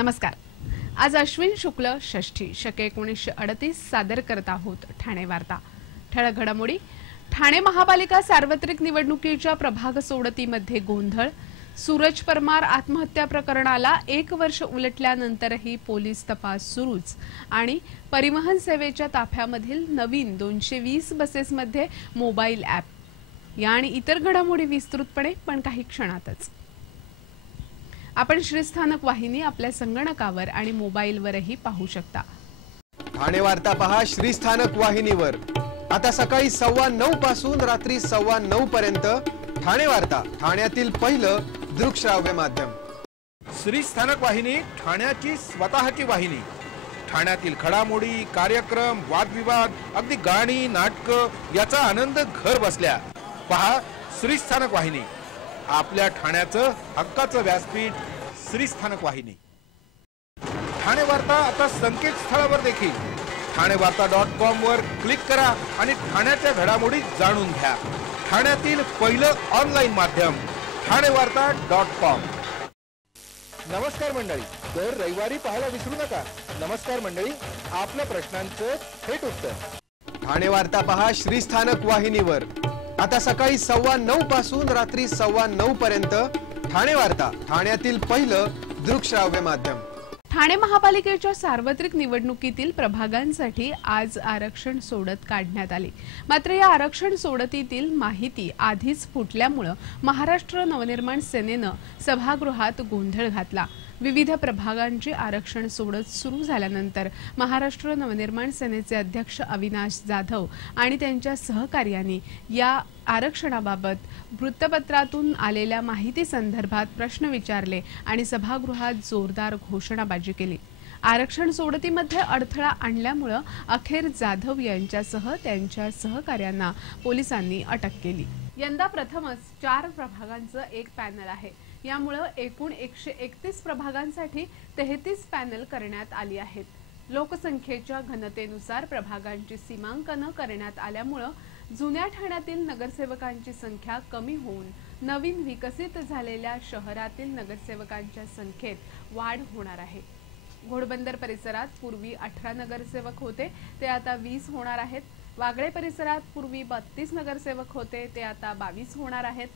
नमस्कार। आज अश्विन शुक्ल षष्ठी शके 1938 सादर करत आहोत ठाणे वार्ता। ठळक घडामोडी। ठाणे महापालिका सार्वत्रिक निवडणुकीच्या प्रभाग सोडतीमध्ये गोंधळ। सूरज परमार आत्महत्या प्रकरणाला 1 वर्ष उलटल्यानंतरही पोलीस तपास सुरूच आणि परिवहन सेवेच्या ताफ्यामधील नवीन 220 बसेसमध्ये मोबाईल ॲप। या आणि इतर घडामोडी विस्तृतपणे पण काही क्षणातच। आपण श्रीस्थानक वाहिनी आपल्या संगणकावर आणि मोबाईलवरही पाहू शकता। ठाणे वार्ता पहा श्रीस्थानक वाहिनीवर। आता सकाळी 9:15 पासून रात्री 9:15 पर्यंत ठाणे वार्ता, ठाण्यातील पहिलं दृकश्राव्य माध्यम। श्रीस्थानक वाहिनी ठाण्याची स्वतःची वाहिनी। ठाण्यातील घडामोडी, कार्यक्रम, वादविवाद, अगदी गाणी, नाटक याचा आनंद घर बसल्या पहा श्रीस्थानक वाहिनी। आपल्या ठाण्याचं हक्काचं व्यासपीठ श्रीस्थानक वाहिनी। ठाणे वार्ता आता संकेतस्थळावर देखील ठाणेवार्ता.com वर क्लिक करा आणि ठाण्याच्या घडामोडी जाणून घ्या। ठाण्यातील पहिलं ऑनलाईन माध्यम ठाणेवार्ता.com। नमस्कार मंडळी, दर रविवारी पाहायला विसरू नका। नमस्कार मंडळी, आपल्या प्रश्नांचं थेट उत्तर। ठाणे वार्ता पहा श्रीस्थानक वाहिनीवर। आता सकाळी 9:15 पासून रात्री 9:15 पर्यंत ठाणे वार्ता, ठाण्यातील पहिलं दृकश्राव्य माध्यम। ठाणे महापालिकेच्या सार्वत्रिक निवडणुकीतील प्रभागांसाठी आज आरक्षण सोडत काढण्यात आली। मात्र या आरक्षण सोडतीतील माहिती आधीच फुटल्यामुळे महाराष्ट्र नवनिर्माण सेनेनं सभागृहात गोंधळ घातला। विविध प्रभागांची आरक्षण सोडत सुरू झाल्यानंतर महाराष्ट्र नवनिर्माण सेनेचे अध्यक्ष अविनाश जाधव आणि त्यांच्या सहकार्यांनी या आरक्षणाबाबत वृत्तपत्रातून आलेल्या माहिती संदर्भात प्रश्न विचारले आणि सभागृहात जोरदार घोषणाबाजी केली। आरक्षण सोडतीमध्ये अडथळा आणल्यामुळे अखेर जाधव यांच्यासह त्यांच्या सहकार्यांना पोलिसांनी अटक केली। यंदा प्रथमच 4 प्रभागांचं एक पॅनल आहे। यामुळे एकूण 131 प्रभागांसाठी 33 पॅनल करण्यात आली आहेत। लोकसंख्येच्या घनतेनुसार प्रभागांची सीमांकन करण्यात आल्यामुळे जुन्या ठाण्यातील नगरसेवकांची संख्या कमी होऊन नवीन विकसित झालेल्या शहरातील नगरसेवकांच्या संख्येत वाढ होणार आहे। घोडबंदर परिसरात पूर्वी 18 नगरसेवक होते, ते आता 20 होणार आहेत। वागळे परिसरात पूर्वी 32 नगरसेवक होते, ते आता 22 होणार आहेत।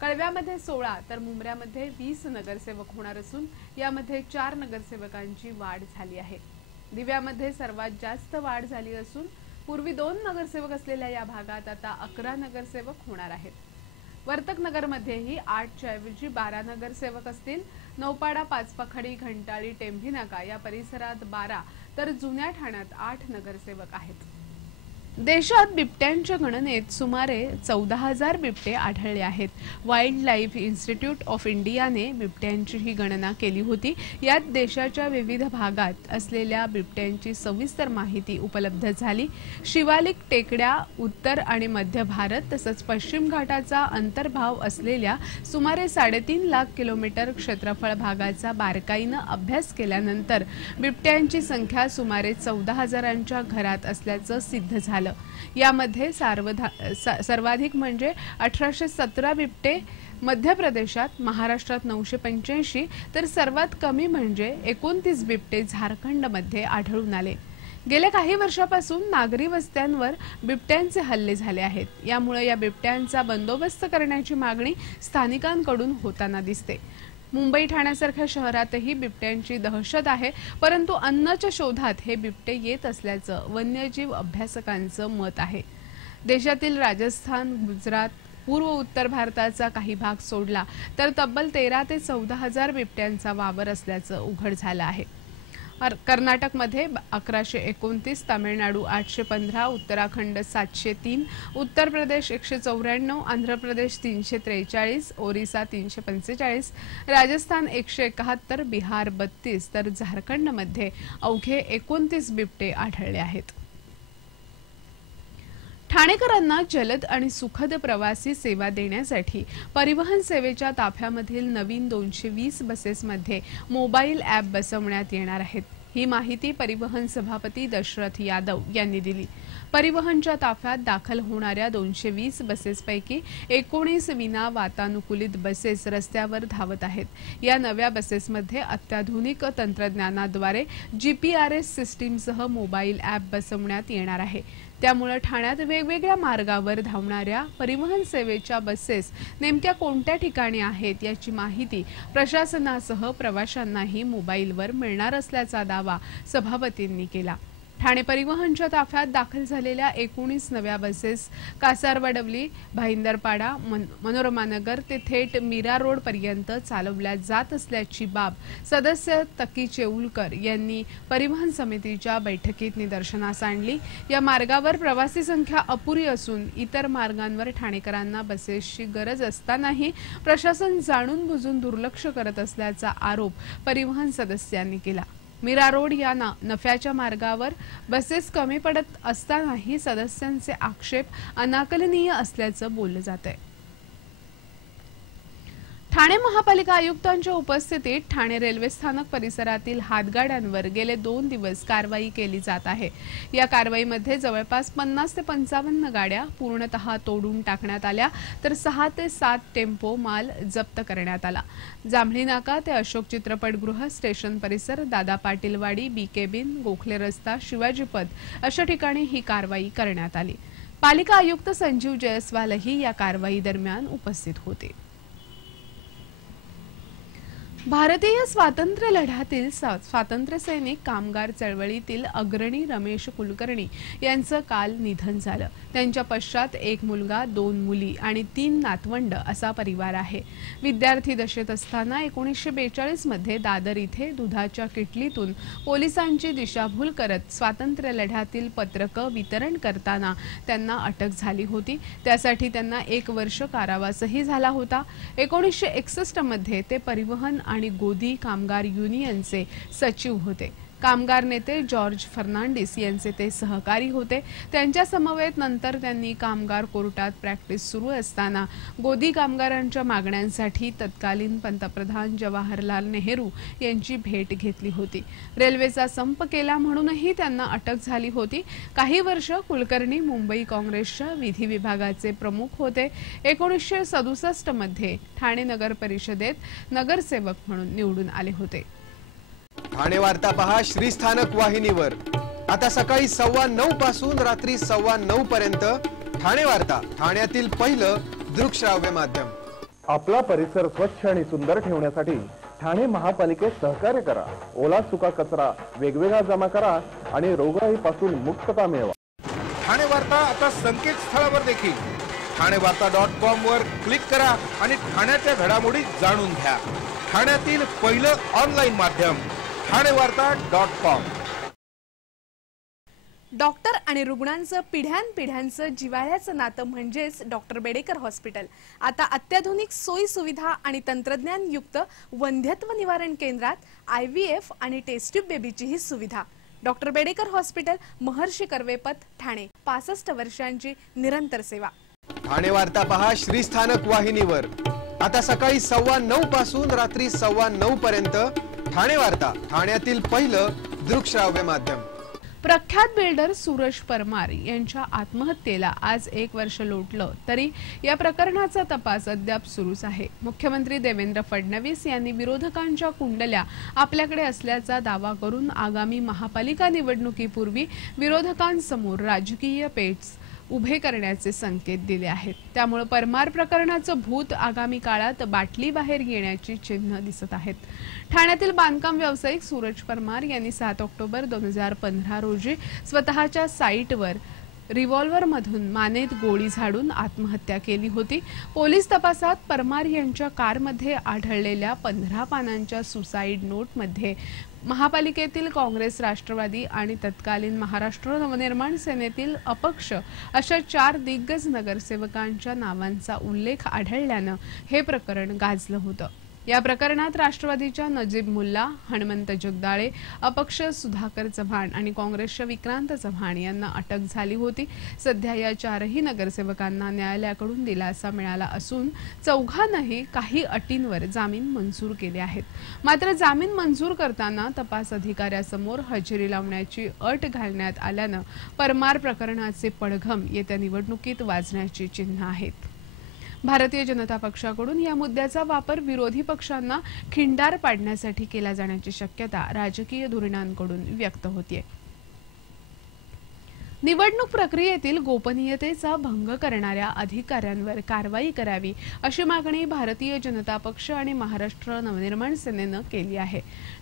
कळव्यामध्ये 16 तर मुंब्र्यामध्ये 20 नगरसेवक होणार असून यामध्ये 4 नगरसेवकांची वाढ झाली आहे। दिव्यामध्ये सर्वात जास्त वाढ झाली असून पूर्वी 2 नगरसेवक असलेल्या या भागात आता 11 नगरसेवक होणार आहेत। वर्तक नगरमध्येही 8च्या ऐवजी 12 नगरसेवक असतील। नौपाडा, पाचपाखडी, घंटाळी, टेंभी नाका या परिसरात 12 तर जुन्या ठाण्यात 8 नगरसेवक आहेत। देशात बिबट्यांच्या गणनेत सुमारे 14,000 बिबटे आढळले आहेत। वाईल्ड लाईफ इन्स्टिट्यूट ऑफ इंडियाने बिबट्यांची ही गणना केली होती। यात देशाच्या विविध भागात असलेल्या बिबट्यांची सविस्तर माहिती उपलब्ध झाली। शिवालिक टेकड्या, उत्तर आणि मध्य भारत तसंच पश्चिम घाटाचा अंतर्भाव असलेल्या सुमारे 3.5 लाख किलोमीटर क्षेत्रफळ भागाचा बारकाईनं अभ्यास केल्यानंतर बिबट्यांची संख्या सुमारे 14,000च्या घरात असल्याचं सिद्ध झालं। यामध्ये सर्वाधिक म्हणजे 1817 बिबटे मध्य प्रदेशात, महाराष्ट्रात 985 तर सर्वात कमी म्हणजे 29 बिबटे झारखंडमध्ये आढळून आले। गेल्या काही वर्षापासून नागरी वस्त्यांवर बिबट्यांचे हल्ले झाले आहेत। यामुळे या बिबट्यांचा बंदोबस्त करण्याची मागणी स्थानिकांकडून होताना दिसते। मुंबई, ठाण्यासारख्या शहरातही बिबट्यांची दहशत आहे, परंतु अन्नाच्या शोधात हे बिबटे येत असल्याचं वन्यजीव अभ्यासकांचं मत आहे। देशातील राजस्थान, गुजरात, पूर्व उत्तर भारताचा काही भाग सोडला तर तब्बल 13 ते 14,000 बिबट्यांचा वावर असल्याचं उघड झालं आहे। कर्नाटकमध्ये 1129, तामिळनाडू 815, उत्तराखंड 703, उत्तर प्रदेश 194, आंध्र प्रदेश 343, ओरिसा 345, राजस्थान 171, बिहार 32 तर झारखंडमध्ये अवघे 29 बिबटे आढळले आहेत। ठाणेकरांना जलद आणि सुखद प्रवासी सेवा देण्यासाठी परिवहन सेवेच्या ताफ्यामधील नवीन 220 बसेसमध्ये मोबाईल ॲप बसवण्यात येणार आहेत। ही माहिती परिवहन सभापती दशरथ यादव यांनी दिली। परिवहनच्या ताफ्यात दाखल होणाऱ्या 220 बसेसपैकी 19 विना वातानुकूलित बसेस रस्त्यावर धावत आहेत। या नव्या बसेसमध्ये अत्याधुनिक तंत्रज्ञानाद्वारे जीपीआरएस सिस्टीमसह मोबाईल ॲप बसवण्यात येणार आहे। त्यामुळे ठाण्यात वेगवेगळ्या मार्गावर धावणाऱ्या परिवहन सेवेच्या बसेस नेमक्या कोणत्या ठिकाणी आहेत याची माहिती प्रशासनासह प्रवाशांनाही मोबाईलवर मिळणार असल्याचा दावा सभापतींनी केला। ठाणे परिवहनच्या ताफ्यात दाखल झालेल्या 19 नव्या बसेस कासारवडवली, भाईंदरपाडा, मनोरमानगर ते थेट मीरा रोड पर्यंत चालवल्या जात असल्याची बाब सदस्य तकी चेऊलकर यांनी परिवहन समितीच्या बैठकीत निदर्शनास आणली। या मार्गावर प्रवासी संख्या अपुरी असून इतर मार्गांवर ठाणेकरांना बसेसची गरज असतानाही प्रशासन जाणून बुजून दुर्लक्ष करत असल्याचा आरोप परिवहन सदस्यांनी केला। मीरा रोड या नफ्याच्या मार्गावर बसेस कमी पडत असतानाही सदस्यांचे आक्षेप अनाकलनीय असल्याचं बोललं जातंय। ठाणे महापालिका आयुक्तांच्या उपस्थितीत ठाणे रेल्वे स्थानक परिसरातील हातगाड्यांवर गेले 2 दिवस कारवाई केली जात आहे। या कारवाईमध्ये जवळपास 50 ते 55 गाड्या पूर्णतः तोडून टाकण्यात आल्या, तर 6 ते 7 टेम्पो माल जप्त करण्यात आला। जांभळी नाका ते अशोक चित्रपटगृह, स्टेशन परिसर, दादा पाटीलवाडी, बीकेबिन, गोखले रस्ता, शिवाजीपद अशा ठिकाणी ही कारवाई करण्यात आली। पालिका आयुक्त संजीव जयस्वालही या कारवाई दरम्यान उपस्थित होते। भारतीय स्वातंत्र्य लढ्यातील स्वातंत्र्य सैनिक कामगार चळवळीतील अग्रणी रमेश कुलकर्णी यांचं काल निधन झालं। त्यांच्या पश्चात 1 मुलगा, 2 मुली आणि 3 नातवंड असा परिवार आहे। विद्यार्थी दशेत असताना 1942 मध्ये दादर इथे दुधाच्या किटलीतून पोलिसांची दिशाभूल करत स्वातंत्र्य लढ्यातील पत्रकं वितरण करताना त्यांना अटक झाली होती। त्यासाठी त्यांना 1 वर्ष कारावासही झाला होता। 1961 मध्ये ते परिवहन आणि गोदी कामगार युनियनचे सचिव होते। कामगार नेते जॉर्ज फर्नांडिस यांचे ते सहकारी होते। त्यांच्या समवेत नंतर त्यांनी कामगार कोर्टात प्रॅक्टिस सुरू असताना गोदी कामगारांच्या मागण्यांसाठी तत्कालीन पंतप्रधान जवाहरलाल नेहरू यांची भेट घेतली होती। रेल्वेचा संप केला म्हणूनही त्यांना अटक झाली होती। काही वर्ष कुलकर्णी मुंबई काँग्रेसच्या विधी विभागाचे प्रमुख होते। 1967 मध्ये ठाणे नगर परिषदेत नगरसेवक म्हणून निवडून आले होते। ठाणे वार्ता पहा श्रीस्थानक वाहिनीवर। आता सकाळी 9:15 पासून रात्री 9:15 पर्यंत ठाणे वार्ता, ठाण्यातील पहिलं दृकश्राव्य माध्यम। आपला परिसर स्वच्छ आणि सुंदर ठेवण्यासाठी ठाणे महापालिकेत सहकार्य करा। ओला सुका कचरा वेगवेगळा जमा करा आणि रोगराईपासून मुक्तता मिळवा। ठाणे वार्ता आता संकेतस्थळावर देखील ठाणेवार्ता.com वर क्लिक करा आणि ठाण्याच्या घडामोडी जाणून घ्या। ठाण्यातील पहिलं ऑनलाईन माध्यम ठाणेवार्ता.com। डॉक्टर आणि रुग्णांचं पिढ्यानपिढ्यांचं जिव्हाळ्याचं नातं म्हणजेच डॉक्टर बेडेकर हॉस्पिटल। आता अत्याधुनिक सोयी सुविधा आणि तंत्रज्ञान युक्त वंध्यत्व निवारण केंद्रात IVF आणि टेस्ट ट्यूब बेबीचीही सुविधा। डॉक्टर बेडेकर हॉस्पिटल, महर्षी कर्वेपथ, ठाणे। 65 वर्षांची निरंतर सेवा। ठाणे वार्ता पहा श्रीस्थानक वाहिनीवर। आता सकाळी 9:15 पासून रात्री 9:15 पर्यंत ठाणे वार्ता, ठाण्यातील पहिलं दृकश्राव्य माध्यम। प्रख्यात बिल्डर सूरज परमार यांच्या आत्महत्येला आज 1 वर्ष लोटलं तरी या प्रकरणाचा तपास अद्याप सुरूच आहे। मुख्यमंत्री देवेंद्र फडणवीस यांनी विरोधकांच्या कुंडल्या आपल्याकडे असल्याचा दावा करून आगामी महापालिका निवडणुकीपूर्वी विरोधकांसमोर राजकीय पेच उभे करण्याचे संकेत दिले आहेत। त्यामुळे परमार प्रकरणाचं भूत आगामी काळात बाटली बाहेर येण्याची चिन्ह दिसत आहेत। ठाण्यातील बांधकाम व्यावसायिक सूरज परमार यांनी 7 ऑक्टोबर 2015 रोजी स्वतःच्या साईटवर रिव्हॉल्व्हरमधून मानेत गोळी झाडून आत्महत्या केली होती। पोलीस तपासात परमार यांच्या कारमध्ये आढळलेल्या 15 पानांच्या सुसाईड नोटमध्ये महापालिकेतील काँग्रेस, राष्ट्रवादी आणि तत्कालीन महाराष्ट्र नवनिर्माण सेनेतील अपक्ष अशा 4 दिग्गज नगरसेवकांच्या नावांचा उल्लेख आढळल्यानं हे प्रकरण गाजलं होतं। या प्रकरणात राष्ट्रवादीच्या नजीब मुल्ला, हनुमंत जगदाळे, अपक्ष सुधाकर चव्हाण आणि काँग्रेसच्या विक्रांत चव्हाण यांना अटक झाली होती। सध्या या चारही नगरसेवकांना न्यायालयाकडून दिलासा मिळाला असून चौघांनाही काही अटींवर जामीन मंजूर केले आहेत। मात्र जामीन मंजूर करताना तपास अधिकाऱ्यासमोर हजेरी लावण्याची अट घालण्यात आल्यानं परमार प्रकरणाचे पडघम येत्या निवडणुकीत वाजण्याची चिन्ह आहेत। भारतीय जनता पक्षाकडून या मुद्द्याचा वापर विरोधी पक्षांना खिंडार पाडण्यासाठी केला जाण्याची शक्यता राजकीय धुरीणांकडून व्यक्त होते। निवडणूक प्रक्रियेतील गोपनीयतेचा भंग करणाऱ्या अधिकाऱ्यांवर कारवाई करावी अशी मागणी भारतीय जनता पक्ष आणि महाराष्ट्र नवनिर्माण सेनेनं केली आहे।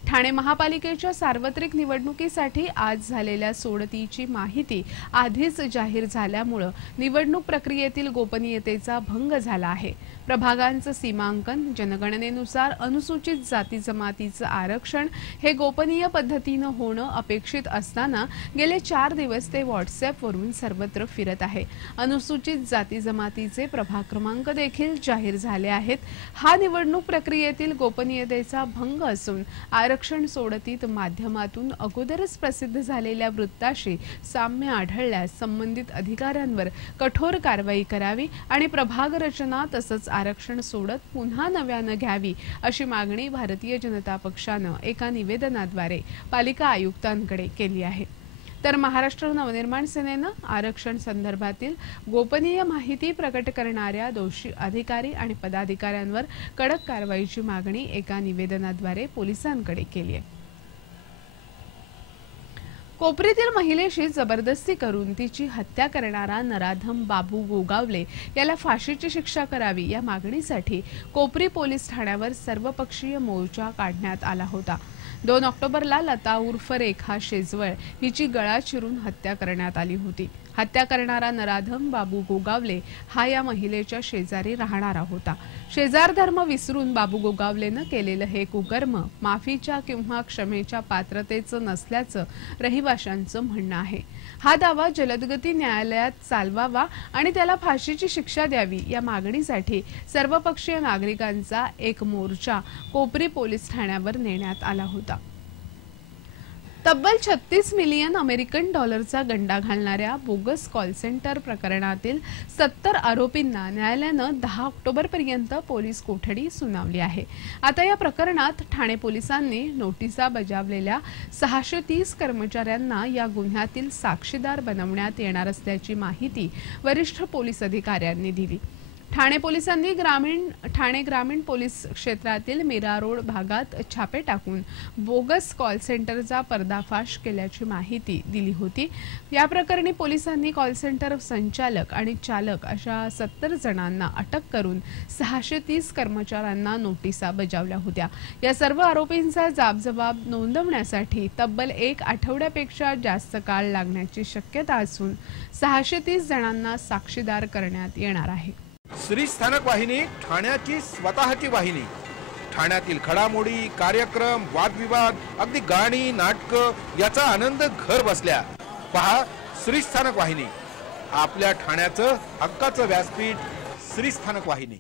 ठाणे महापालिकेच्या सार्वत्रिक निवडणुकीसाठी आज झालेल्या सोडतीची माहिती आधीच जाहीर झाल्यामुळे निवडणूक प्रक्रियेतील गोपनीयतेचा भंग झाला आहे। प्रभागांचं सीमांकन, जनगणनेनुसार अनुसूचित जाती जमातीचं आरक्षण हे गोपनीय पद्धतीनं होणं अपेक्षित असताना गेले 4 दिवस ते व्हॉट्सअॅपवरून सर्वत्र फिरत आहे। अनुसूचित जाती जमातीचे प्रभाग क्रमांक देखील जाहीर झाले आहेत। हा निवडणूक प्रक्रियेतील गोपनीयतेचा भंग असून आरक्षण सोडतीत माध्यमातून अगोदरच प्रसिद्ध झालेल्या वृत्ताशी साम्य आढळल्यास संबंधित अधिकाऱ्यांवर कठोर कारवाई करावी आणि प्रभाग रचना तसंच आरक्षण सोडत पुन्हा नव्यानं घ्यावी अशी मागणी भारतीय जनता पक्षानं एका निवेदनाद्वारे पालिका आयुक्तांकडे केली आहे। तर महाराष्ट्र नवनिर्माण सेनेनं आरक्षण संदर्भातील गोपनीय माहिती प्रकट करणाऱ्या दोषी अधिकारी आणि पदाधिकाऱ्यांवर कडक कारवाईची मागणी एका निवेदनाद्वारे पोलिसांकडे केली आहे। कोपरीतील महिलेशी जबरदस्ती करून तिची हत्या करणारा नराधम बाबू गोगावले याला फाशीची शिक्षा करावी या मागणीसाठी कोपरी पोलीस ठाण्यावर सर्वपक्षीय मोर्चा काढण्यात आला होता। 2 ऑक्टोबरला लता उर्फ रेखा शेजवळ हिची गळा चिरून हत्या करण्यात आली होती। हत्या करणारा नराधम बाबू गोगावले हा या महिलेच्या शेजारी राहणारा होता। शेजार धर्म विसरून बाबू गोगावलेनं केलेलं हे कुकर्म माफीच्या किंवा क्षमेच्या पात्रतेचं नसल्याचं रहिवाशांचं म्हणणं आहे। हा दावा जलदगती न्यायालयात चालवावा आणि त्याला फाशीची शिक्षा द्यावी या मागणीसाठी सर्वपक्षीय नागरिकांचा एक मोर्चा कोपरी पोलीस ठाण्यावर नेण्यात आला होता। तब्बल 36 मिलियन अमेरिकन डॉलरचा गंडा घालणाऱ्या बोगस कॉल सेंटर प्रकरणातील 70 आरोपींना न्यायालयानं 10 ऑक्टोबरपर्यंत पोलीस कोठडी सुनावली आहे। आता या प्रकरणात ठाणे पोलिसांनी नोटिसा बजावलेल्या 630 कर्मचाऱ्यांना या गुन्ह्यातील साक्षीदार बनवण्यात येणार असल्याची माहिती वरिष्ठ पोलीस अधिकाऱ्यांनी दिली। ठाणे पोलिसांनी ठाणे ग्रामीण पोलीस क्षेत्रातील मीरा रोड भागात छापे टाकून बोगस कॉल सेंटरचा पर्दाफाश केल्याची माहिती दिली होती। या प्रकरणी पोलिसांनी कॉल सेंटर संचालक आणि चालक अशा 70 जणांना अटक करून 630 कर्मचाऱ्यांना नोटिसा बजावल्या होत्या। या सर्व आरोपींचा जाबजबाब नोंदवण्यासाठी तब्बल 1 आठवड्यापेक्षा जास्त काळ लागण्याची शक्यता असून 630 जणांना साक्षीदार करण्यात येणार आहे। श्री स्थानक वाहिनी ठाण्याची स्वतःची वाहिनी। ठाण्यातील घडामोडी, कार्यक्रम, वादविवाद, अगदी गाणी, नाटक याचा आनंद घर बसल्या पहा श्री स्थानक वाहिनी। आपल्या ठाण्याचं हक्काचं व्यासपीठ श्री स्थानक वाहिनी।